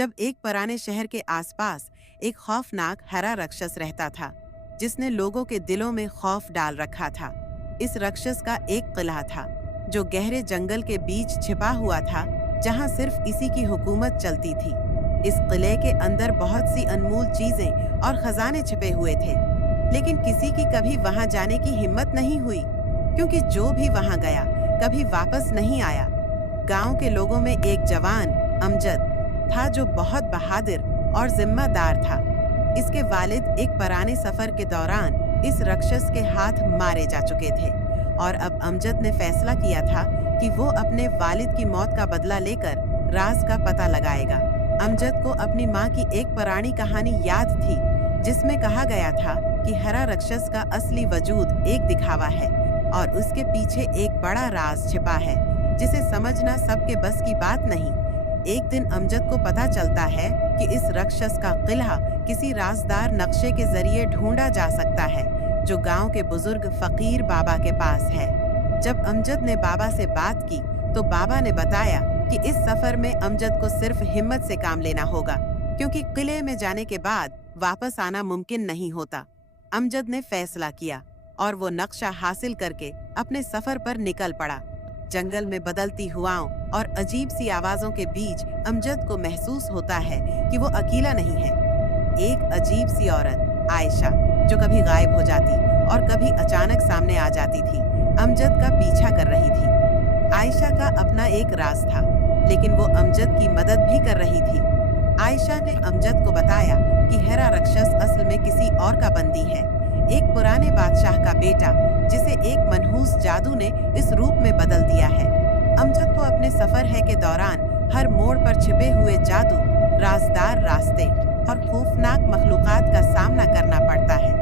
जब एक पुराने शहर के आसपास एक खौफनाक हरा राक्षस रहता था जिसने लोगों के दिलों में खौफ डाल रखा था। इस राक्षस का एक किला था जो गहरे जंगल के बीच छिपा हुआ था, जहां सिर्फ इसी की हुकूमत चलती थी। इस किले के अंदर बहुत सी अनमोल चीजें और खजाने छिपे हुए थे, लेकिन किसी की कभी वहां जाने की हिम्मत नहीं हुई, क्योंकि जो भी वहां गया कभी वापस नहीं आया। गांव के लोगों में एक जवान अमजद था जो बहुत बहादुर और जिम्मेदार था। इसके वालिद एक पुराने सफर के दौरान इस राक्षस के हाथ मारे जा चुके थे, और अब अमजद ने फैसला किया था कि वो अपने वालिद की मौत का बदला लेकर राज का पता लगाएगा। अमजद को अपनी माँ की एक पुरानी कहानी याद थी, जिसमें कहा गया था कि हरा राक्षस का असली वजूद एक दिखावा है और उसके पीछे एक बड़ा राज छिपा है, जिसे समझना सबके बस की बात नहीं। एक दिन अमजद को पता चलता है कि इस राक्षस का किला किसी राजदार नक्शे के जरिए ढूंढा जा सकता है, जो गांव के बुजुर्ग फकीर बाबा के पास है। जब अमजद ने बाबा से बात की तो बाबा ने बताया कि इस सफर में अमजद को सिर्फ हिम्मत से काम लेना होगा, क्योंकि किले में जाने के बाद वापस आना मुमकिन नहीं होता। अमजद ने फैसला किया और वो नक्शा हासिल करके अपने सफर पर निकल पड़ा। जंगल में बदलती हवाओं और अजीब सी आवाजों के बीच अमजद को महसूस होता है कि वो अकेला नहीं है। एक अजीब सी औरत आयशा, जो कभी गायब हो जाती और कभी अचानक सामने आ जाती थी, अमजद का पीछा कर रही थी। आयशा का अपना एक राज था, लेकिन वो अमजद की मदद भी कर रही थी। आयशा ने अमजद को बताया कि हरा राक्षस असल में किसी और का बंदी है, एक पुराने बादशाह का बेटा, जिसे एक मनहूस जादू ने इस रूप में बदल दिया है। अमजद को अपने सफर है के दौरान हर मोड़ पर छिपे हुए जादू, राजदार रास्ते और खौफनाक मखलूकात का सामना करना पड़ता है।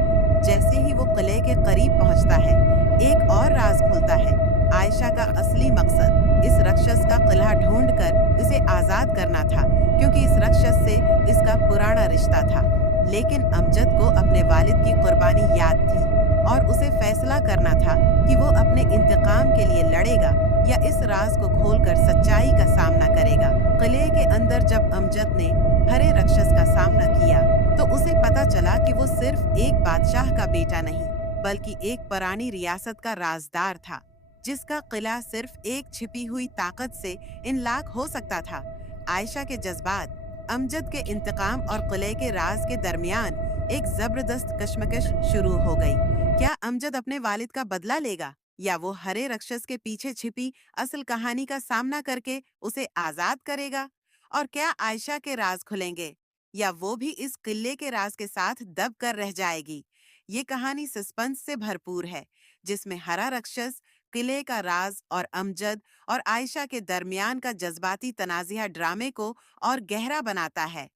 जैसे ही वो किले के करीब पहुंचता है, एक और राज खुलता है। आयशा का असली मकसद इस राक्षस का किला ढूंढकर उसे आजाद करना था, क्योंकि इस राक्षस से इसका पुराना रिश्ता था। लेकिन अमजद को अपने वालिद की कुर्बानी याद थी और उसे फैसला करना था कि वो अपने इंतकाम के लिए लड़ेगा या इस राज को खोलकर सच्चाई का सामना करेगा। किले के अंदर जब अमजद ने हरे राक्षस का सामना किया तो उसे पता चला कि वो सिर्फ एक बादशाह का बेटा नहीं, बल्कि एक पुरानी रियासत का राजदार था, जिसका किला सिर्फ एक छिपी हुई ताकत से इन लाख हो सकता था। आयशा के जज्बात, अमजद के इंतकाम और किले के राज के दरमियान एक जबरदस्त कश्मकश शुरू हो गई। क्या अमजद अपने वालिद का बदला लेगा, या वो हरे राक्षस के पीछे छिपी असल कहानी का सामना करके उसे आजाद करेगा? और क्या आयशा के राज खुलेंगे, या वो भी इस किले के राज के साथ दब कर रह जाएगी? ये कहानी सस्पेंस से भरपूर है, जिसमें हरा राक्षस, किले का राज और अमजद और आयशा के दरमियान का जज्बाती तनाज़िया ड्रामे को और गहरा बनाता है।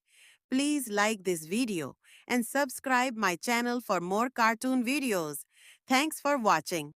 Please like this video and subscribe my channel for more cartoon videos. Thanks for watching.